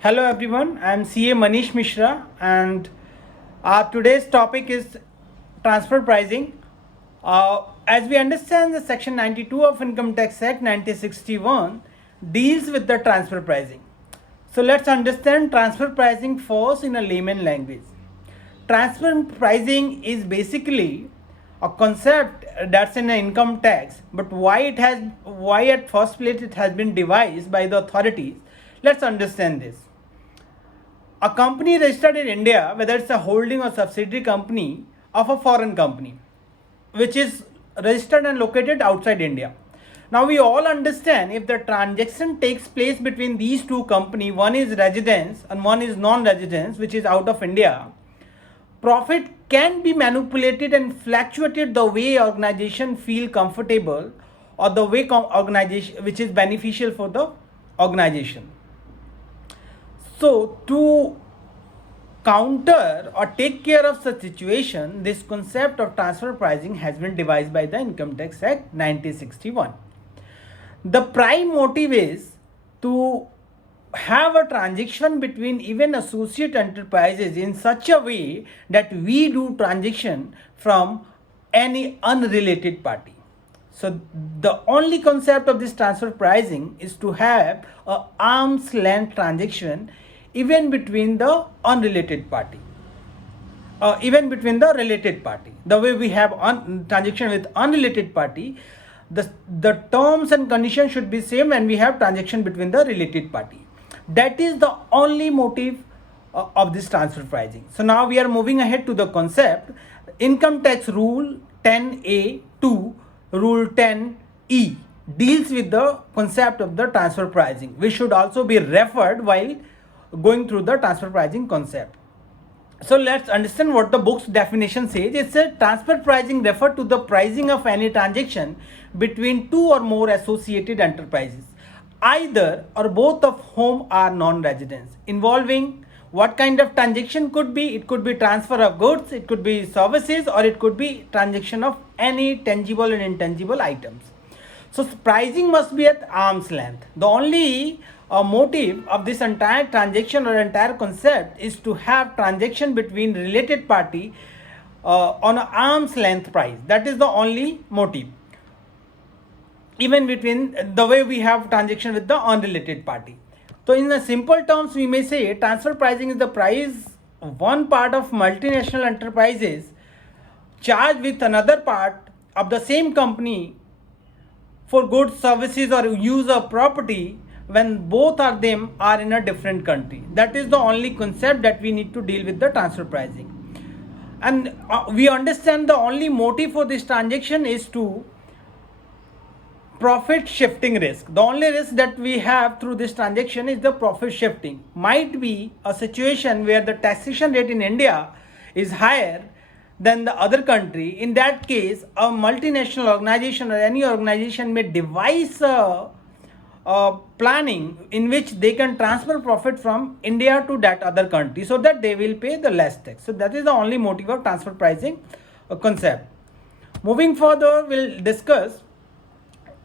Hello everyone, I am CA Manish Mishra and our today's topic is transfer pricing. As we understand, the section 92 of Income Tax Act 1961 deals with the transfer pricing. So let's understand transfer pricing first in a layman language. Transfer pricing is basically a concept that's in the income tax, but why at first place it has been devised by the authorities. Let's understand this. A company registered in India, whether it's a holding or subsidiary company of a foreign company, which is registered and located outside India. Now we all understand if the transaction takes place between these two companies, one is residence and one is non-residence, which is out of India, profit can be manipulated and fluctuated the way organization feel comfortable or the way organization which is beneficial for the organization. So, to counter or take care of such situation, this concept of transfer pricing has been devised by the Income Tax Act 1961. The prime motive is to have a transaction between even associate enterprises in such a way that we do transaction from any unrelated party. So the only concept of this transfer pricing is to have a arm's length transaction even between the unrelated party, even between the related party. The way we have transaction with unrelated party, the terms and conditions should be same when we have transaction between the related party. That is the only motive of this transfer pricing. So now we are moving ahead to the concept. Income tax rule 10A to rule 10E deals with the concept of the transfer pricing, which should also be referred while going through the transfer pricing concept. So let's understand what the book's definition says. It says transfer pricing refer to the pricing of any transaction between two or more associated enterprises, either or both of whom are non-residents, involving what kind of transaction could be. It could be transfer of goods, it could be services, or it could be transaction of any tangible and intangible items. So pricing must be at arm's length. The only motive of this entire transaction or entire concept is to have transaction between related party on an arm's length price. That is the only motive. Even between the way we have transaction with the unrelated party. So in the simple terms, we may say transfer pricing is the price one part of multinational enterprises charge with another part of the same company for goods, services, or use of property when both of them are in a different country. That is the only concept that we need to deal with the transfer pricing. And we understand the only motive for this transaction is to profit shifting risk. The only risk that we have through this transaction is the profit shifting. Might be a situation where the taxation rate in India is higher than the other country. In that case, a multinational organization or any organization may devise a planning in which they can transfer profit from India to that other country so that they will pay the less tax. So that is the only motive of transfer pricing concept. Moving further, we'll discuss,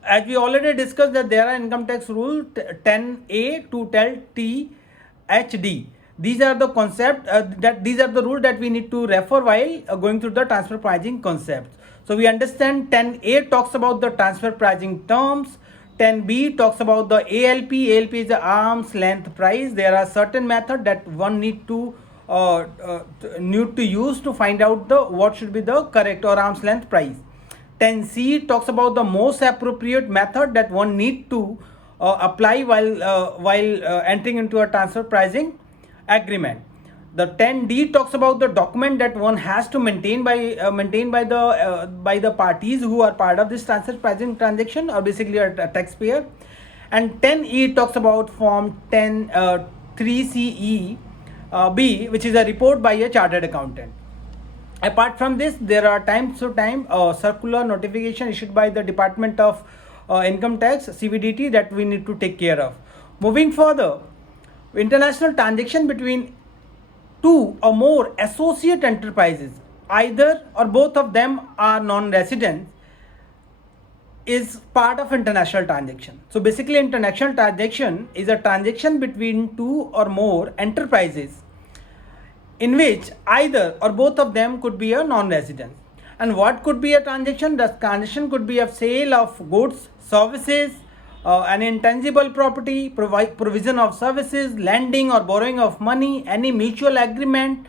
as we already discussed, that there are income tax rule 10A to 10THD. These are the concept these are the rules that we need to refer while going through the transfer pricing concepts. So we understand 10A talks about the transfer pricing terms. 10B talks about the ALP. ALP is the arm's length price. There are certain methods that one need to use to find out the what should be the correct or arm's length price. 10C talks about the most appropriate method that one need to apply while entering into a transfer pricing agreement. The 10D talks about the document that one has to maintain by the parties who are part of this transfer pricing transaction, or basically a taxpayer. And 10E talks about form 10 3CE B, which is a report by a chartered accountant. Apart from this, there are time to time circular notification issued by the Department of Income Tax CBDT that we need to take care of. Moving further, international transaction between two or more associate enterprises, either or both of them are non-residents, is part of international transaction. So basically international transaction is a transaction between two or more enterprises in which either or both of them could be a non-resident. And what could be a transaction? The transaction could be a sale of goods, services, an intangible property, provision of services, lending or borrowing of money, any mutual agreement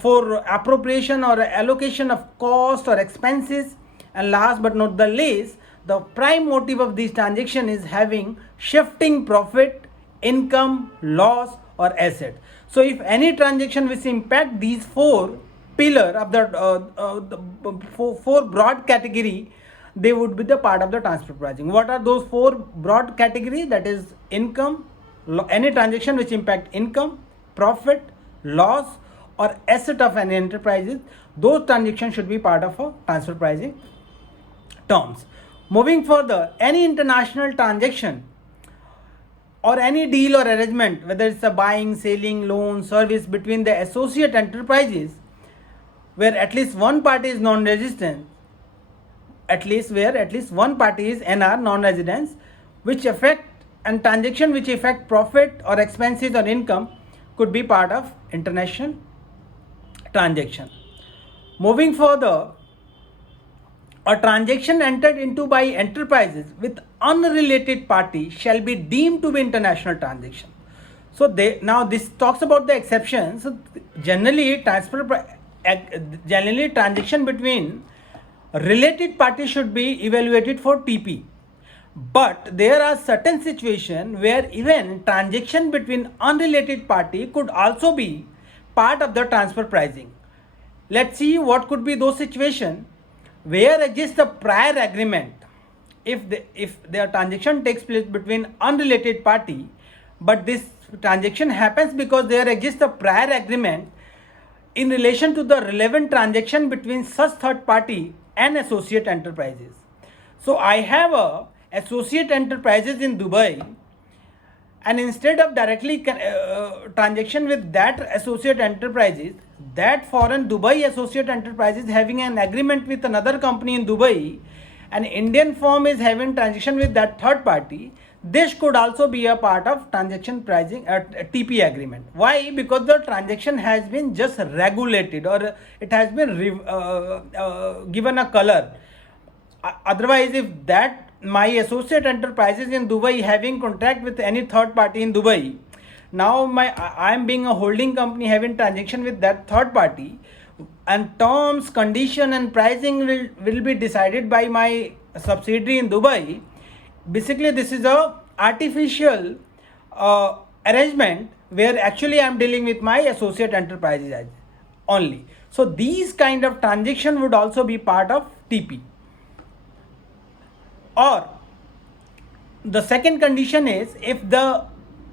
for appropriation or allocation of cost or expenses. And last but not the least, the prime motive of this transaction is having shifting profit, income, loss or asset. So if any transaction which impact these four pillar of the four broad category, they would be the part of the transfer pricing. What are those four broad category? That is income, any transaction which impact income, profit, loss or asset of any enterprises, those transactions should be part of a transfer pricing terms. Moving further, any international transaction or any deal or arrangement, whether it's a buying, selling, loan, service between the associate enterprises where at least one party is non-resident, at least one party is NR, non-residence, which affect and transaction which affect profit or expenses or income could be part of international transaction. Moving further, a transaction entered into by enterprises with unrelated party shall be deemed to be international transaction. So now this talks about the exceptions. So generally transaction between related parties should be evaluated for TP. But there are certain situations where even transaction between unrelated party could also be part of the transfer pricing. Let's see what could be those situations where exists a prior agreement. If the transaction takes place between unrelated party, but this transaction happens because there exists a prior agreement in relation to the relevant transaction between such third party and associate enterprises. So I have a associate enterprises in Dubai, and instead of directly transaction with that associate enterprises, that foreign Dubai associate enterprises having an agreement with another company in Dubai, an Indian firm is having transaction with that third party, this could also be a part of transaction pricing TP agreement. Why? Because the transaction has been just regulated or it has been given a color. Otherwise, if that my associate enterprises in Dubai having contract with any third party in Dubai, now I am being a holding company having transaction with that third party, and terms, condition and pricing will be decided by my subsidiary in Dubai. Basically this is a artificial arrangement where actually I am dealing with my associate enterprises only. So these kind of transaction would also be part of TP. Or the second condition is if the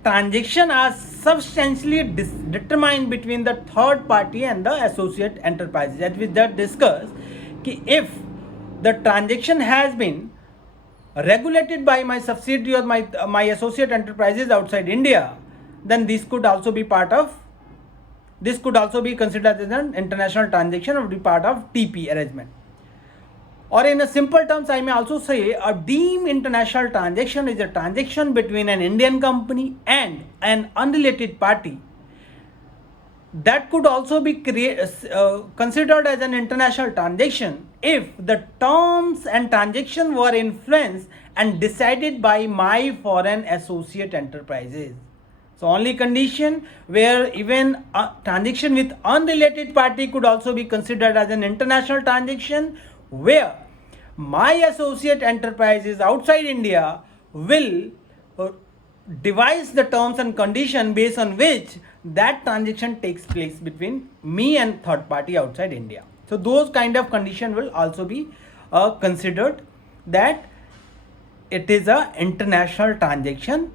transaction are substantially determined between the third party and the associate enterprises, as we just discussed, if the transaction has been regulated by my subsidiary or my associate enterprises outside India, then this could also be considered as an international transaction or be part of TP arrangement. Or in a simple terms, I may also say a deemed international transaction is a transaction between an Indian company and an unrelated party that could also be considered as an international transaction if the terms and transaction were influenced and decided by my foreign associate enterprises. So only condition where even a transaction with unrelated party could also be considered as an international transaction, where my associate enterprises outside India will devise the terms and condition based on which that transaction takes place between me and third party outside India. So those kind of condition will also be considered that it is a international transaction.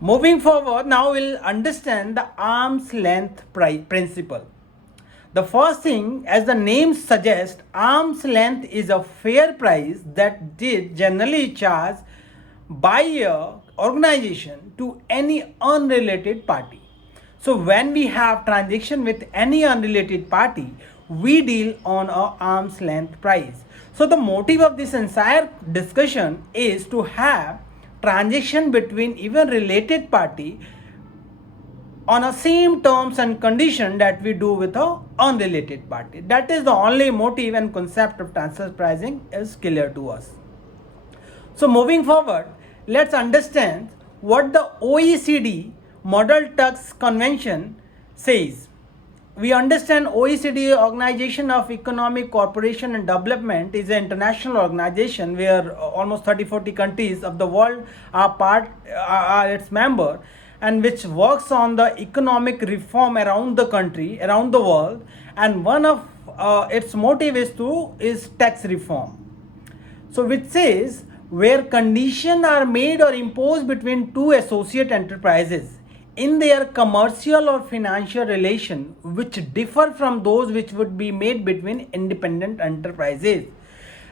Moving forward, now we'll understand the arm's length principle. The first thing, as the name suggests, arm's length is a fair price that is generally charged by a organization to any unrelated party. So when we have transaction with any unrelated party, we deal on a arm's length price. So the motive of this entire discussion is to have transaction between even related party on a same terms and condition that we do with a unrelated party. That is the only motive and concept of transfer pricing is clear to us. So moving forward, let's understand what the OECD Model Tax Convention says. We understand OECD, Organization of Economic Cooperation and Development, is an international organization where almost 30-40 countries of the world are its member, and which works on the economic reform around the country, around the world, and one of its motive is tax reform. So which says where conditions are made or imposed between two associate enterprises in their commercial or financial relation which differ from those which would be made between independent enterprises,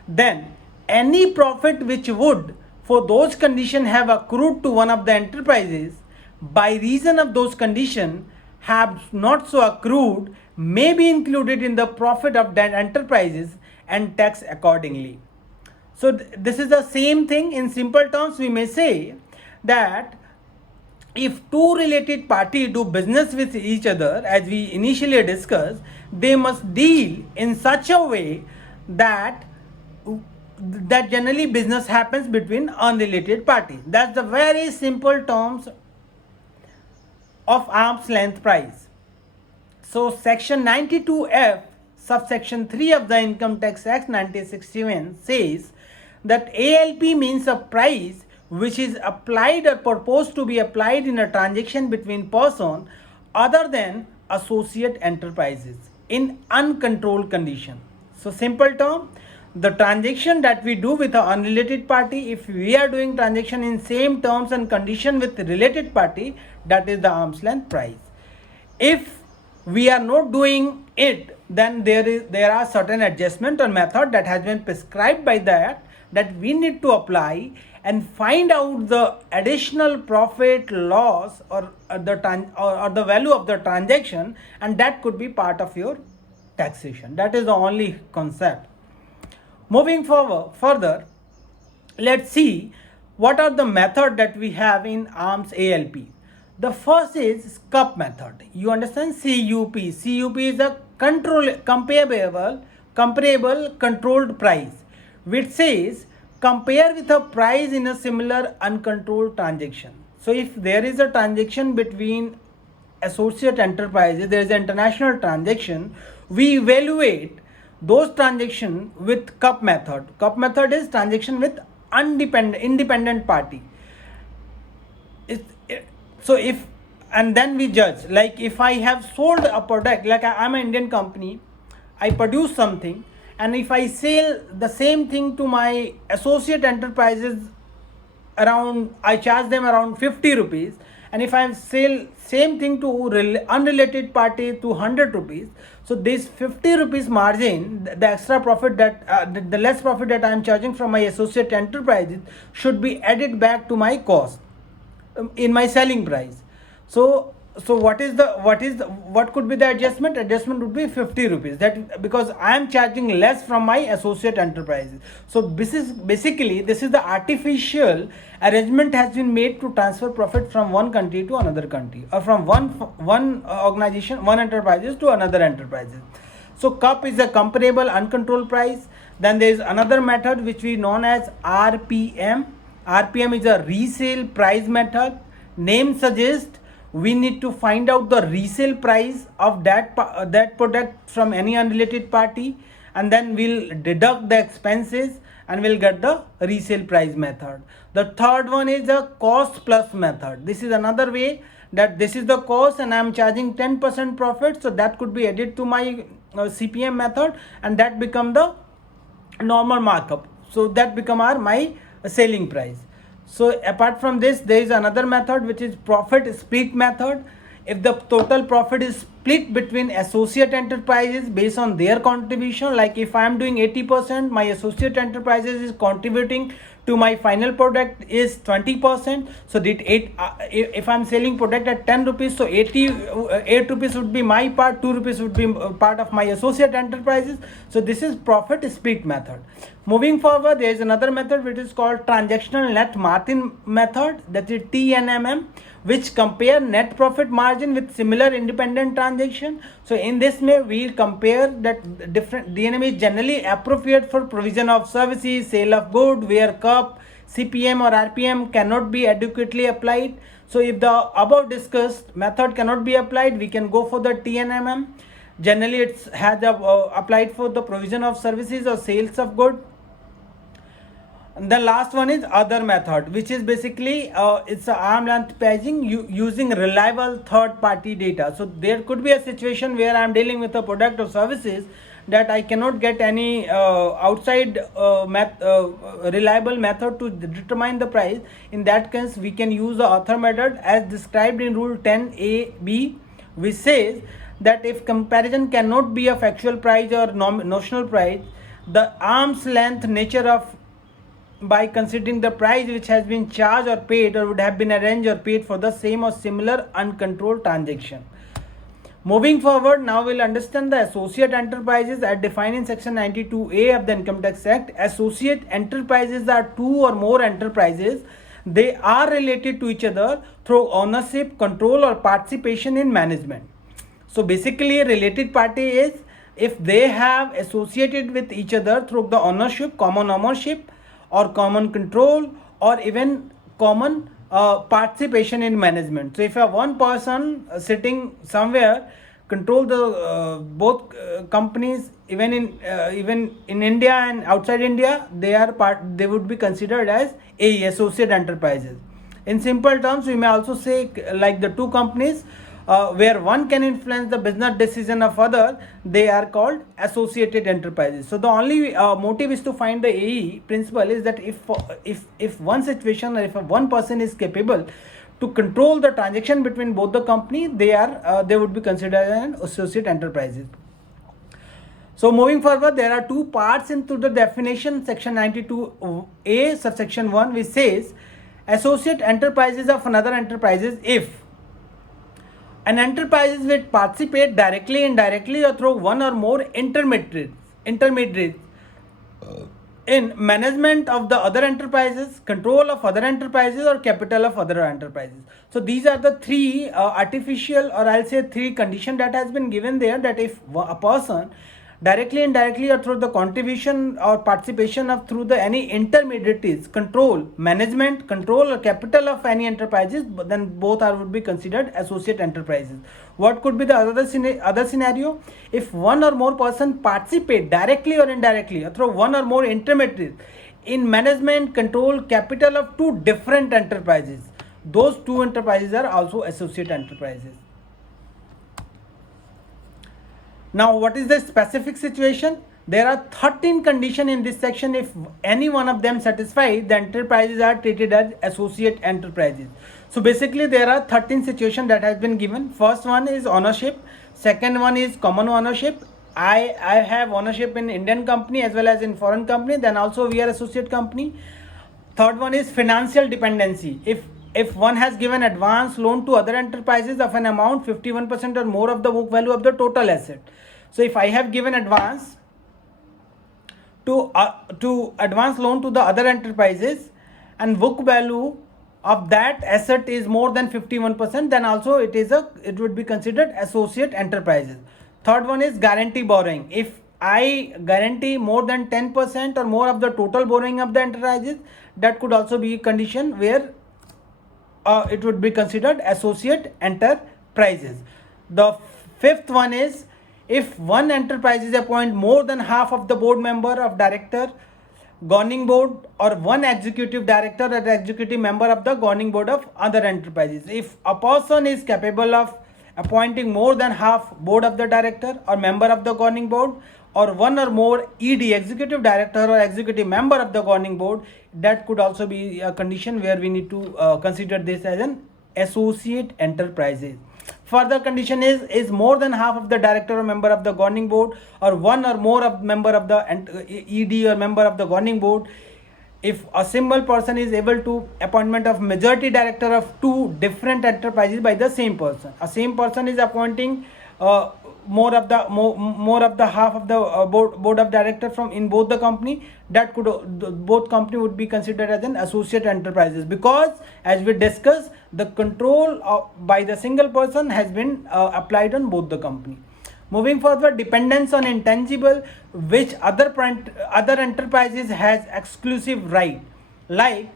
then any profit which would for those conditions have accrued to one of the enterprises by reason of those conditions have not so accrued may be included in the profit of that enterprises and taxed accordingly. So this is the same thing. In simple terms, we may say that if two related parties do business with each other, as we initially discussed, they must deal in such a way that generally business happens between unrelated parties. That's the very simple terms of arm's length price. So section 92F subsection 3 of the Income Tax Act 1961 says that ALP means a price which is applied or proposed to be applied in a transaction between person other than associate enterprises in uncontrolled condition. So simple term, the transaction that we do with an unrelated party, if we are doing transaction in same terms and condition with related party, that is the arm's length price. If we are not doing it, then there are certain adjustment or method that has been prescribed by the Act that we need to apply and find out the additional profit, loss, or the value of the transaction, and that could be part of your taxation. That is the only concept. Moving forward further, let's see what are the method that we have in arms ALP. The first is CUP method. You understand CUP. CUP is a comparable controlled price, which says compare with a price in a similar uncontrolled transaction. So if there is a transaction between associate enterprises, there is an international transaction, we evaluate those transactions with CUP method. CUP method is transaction with independent party. So if, and then we judge, like if I have sold a product, like I'm an Indian company, I produce something, and if I sell the same thing to my associate enterprises I charge them around 50 rupees, and if I sell same thing to unrelated party to 100 rupees, so this 50 rupees margin, the extra profit that the less profit that I am charging from my associate enterprises should be added back to my cost in my selling price. So what could be the adjustment? Adjustment would be 50 rupees, that because I am charging less from my associate enterprises. So this is the artificial arrangement has been made to transfer profit from one country to another country, or from one organization, one enterprises to another enterprises. So CUP is a comparable uncontrolled price. Then there is another method which we known as RPM. RPM is a resale price method. Name suggests we need to find out the resale price of that product from any unrelated party, and then we'll deduct the expenses and we'll get the resale price method. The third one is a cost plus method. This is another way that this is the cost and I'm charging 10% profit, so that could be added to my CPM method, and that become the normal markup. So that become my selling price. So apart from this, there is another method which is profit split method. If the total profit is split between associate enterprises based on their contribution, like if I am doing 80%, my associate enterprises is contributing to my final product is 20%. So that if I'm selling product at 10 rupees, so 8 rupees would be my part, 2 rupees would be part of my associate enterprises. So this is profit split method. Moving forward, there is another method which is called transactional net margin method, that is TNMM, which compare net profit margin with similar independent transaction. So in this way, we compare that different DNM is generally appropriate for provision of services, sale of good, where CUP, CPM or RPM cannot be adequately applied. So if the above discussed method cannot be applied, we can go for the TNMM. Generally, it's has applied for the provision of services or sales of good. The last one is other method, which is basically it's a arm length pricing using reliable third party data. So there could be a situation where I am dealing with a product or services that I cannot get any outside reliable method to determine the price. In that case, we can use the author method as described in rule 10a(b), which says that if comparison cannot be of actual price or notional price, the arm's length nature of by considering the price which has been charged or paid or would have been arranged or paid for the same or similar uncontrolled transaction. Moving forward, now we'll understand the associate enterprises as defined in section 92A of the Income Tax Act. Associate enterprises are two or more enterprises. They are related to each other through ownership, control or participation in management. So basically, a related party is if they have associated with each other through the ownership, common ownership, or common control, or even common participation in management. So if a one person sitting somewhere control the both companies, even in India and outside India, they would be considered as associate enterprises. In simple terms, we may also say like the two companies where one can influence the business decision of other, they are called associated enterprises. So the only motive is to find the AE principle is that if one situation or if one person is capable to control the transaction between both the company, they would be considered as associate enterprises. So moving forward, there are two parts into the definition. Section 92A subsection 1, which says associate enterprises of another enterprises if an enterprise will participate directly, indirectly, or through one or more intermediaries in management of the other enterprises, control of other enterprises, or capital of other enterprises. So these are the three artificial, or I'll say three conditions that has been given there, that if a person directly, indirectly, or through the contribution or participation of through the any intermediaries, control, management, control or capital of any enterprises, then both would be considered associate enterprises. What could be the other scenario? If one or more person participate directly or indirectly or through one or more intermediaries in management, control, capital of two different enterprises, those two enterprises are also associate enterprises. Now, what is the specific situation? There are 13 conditions in this section. If any one of them satisfied, the enterprises are treated as associate enterprises. So basically, there are 13 situations that has been given. First one is ownership. Second one is common ownership. I have ownership in Indian company as well as in foreign company. Then also we are associate company. Third one is financial dependency. If one has given advance loan to other enterprises of an amount 51% or more of the book value of the total asset. So if I have given advance to advance loan to the other enterprises and book value of that asset is more than 51%, then also it would be considered associate enterprises. Third one is guarantee borrowing. If I guarantee more than 10% or more of the total borrowing of the enterprises, that could also be a condition where it would be considered associate enterprises. The fifth one is if one enterprise is appoint more than half of the board member of director, governing board, or one executive director or executive member of the governing board of other enterprises. If a person is capable of appointing more than half board of the director or member of the governing board, or one or more ED, executive director or executive member of the governing board, that could also be a condition where we need to consider this as an associate enterprises. Further condition is more than half of the director or member of the governing board, or one or more of member of the ED or member of the governing board if a single person is able to appointment of majority director of two different enterprises by the same person, a same person is appointing more of the half of the board of director from in both the company, that could both company would be considered as an associate enterprises, because as we discussed, the control by the single person has been applied on both the company. Moving forward, dependence on intangible which other enterprises has exclusive right, like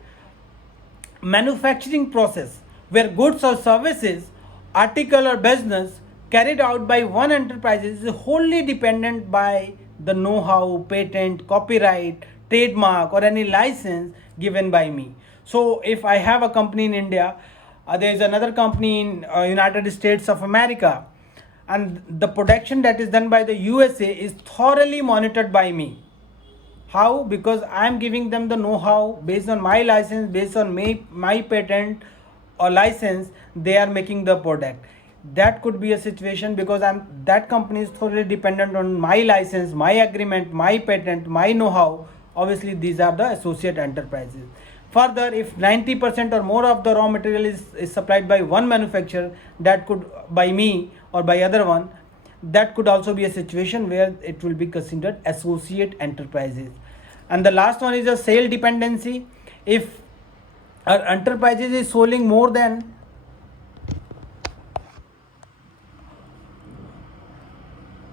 manufacturing process where goods or services, article or business carried out by one enterprise is wholly dependent by the know-how, patent, copyright, trademark or any license given by me. So if I have a company in India, there is another company in United States of America, and the production that is done by the USA is thoroughly monitored by me. How? Because I am giving them the know-how based on my license, based on my patent or license, they are making the product. That could be a situation because that company is thoroughly dependent on my license, my agreement, my patent, my know-how. Obviously, these are the associate enterprises. Further, if 90% or more of the raw material is supplied by one manufacturer, that could by me or by other one, that could also be a situation where it will be considered associate enterprises. And the last one is a sale dependency. If our enterprises is selling more than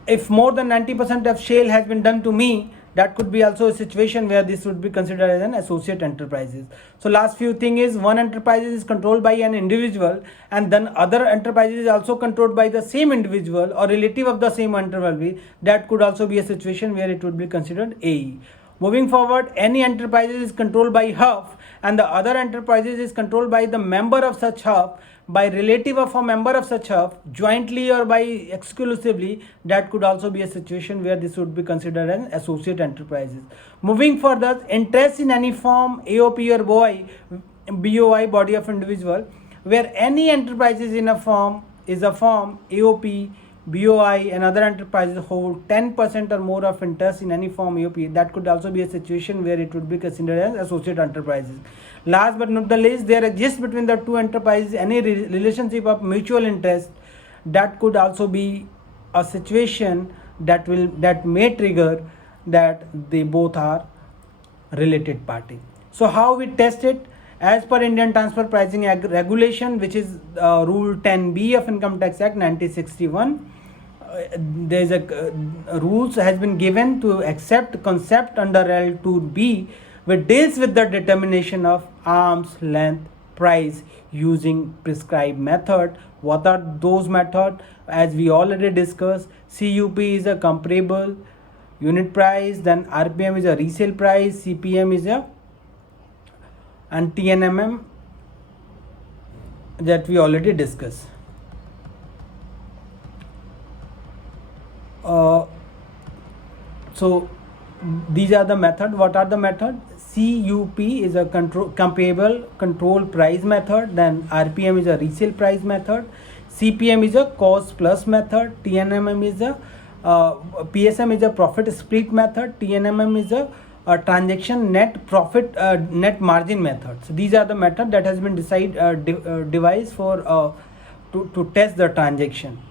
if more than 90% of sale has been done to me, that could be also a situation where this would be considered as an associate enterprises. So last few thing is, one enterprise is controlled by an individual and then other enterprises is also controlled by the same individual or relative of the same enterprise. That could also be a situation where it would be considered AE. Moving forward, any enterprise is controlled by hub and the other enterprises is controlled by the member of such hub, by relative of a member of such hub, jointly or by exclusively, that could also be a situation where this would be considered as associate enterprises. Moving further, interest in any form, AOP or BOI, body of individual, where any enterprises in a firm is a firm, AOP, BOI and other enterprises hold 10% or more of interest in any form AOP, that could also be a situation where it would be considered as associate enterprises. Last but not the least, there exists between the two enterprises any relationship of mutual interest, that could also be a situation that may trigger that they both are related party. So how we test it? As per Indian Transfer Pricing Regulation, which is Rule 10B of Income Tax Act 1961, there is a rules has been given to accept concept under L2B, which deals with the determination of arm's length price using prescribed method. What are those methods? As we already discussed, CUP is a comparable unit price, then RPM is a resale price, CPM is a and TNMM that we already discussed. So these are the method. What are the method? CUP is a comparable control price method, then RPM is a resale price method, CPM is a cost plus method, TNMM is a PSM is a profit split method, TNMM is a transaction net profit net margin method. So these are the method that has been devised for to test the transaction.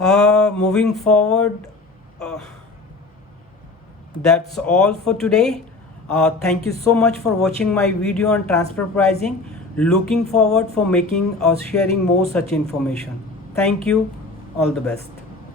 Moving forward, that's all for today. Thank you so much for watching my video on transfer pricing. Looking forward for making or sharing more such information. Thank you. All the best.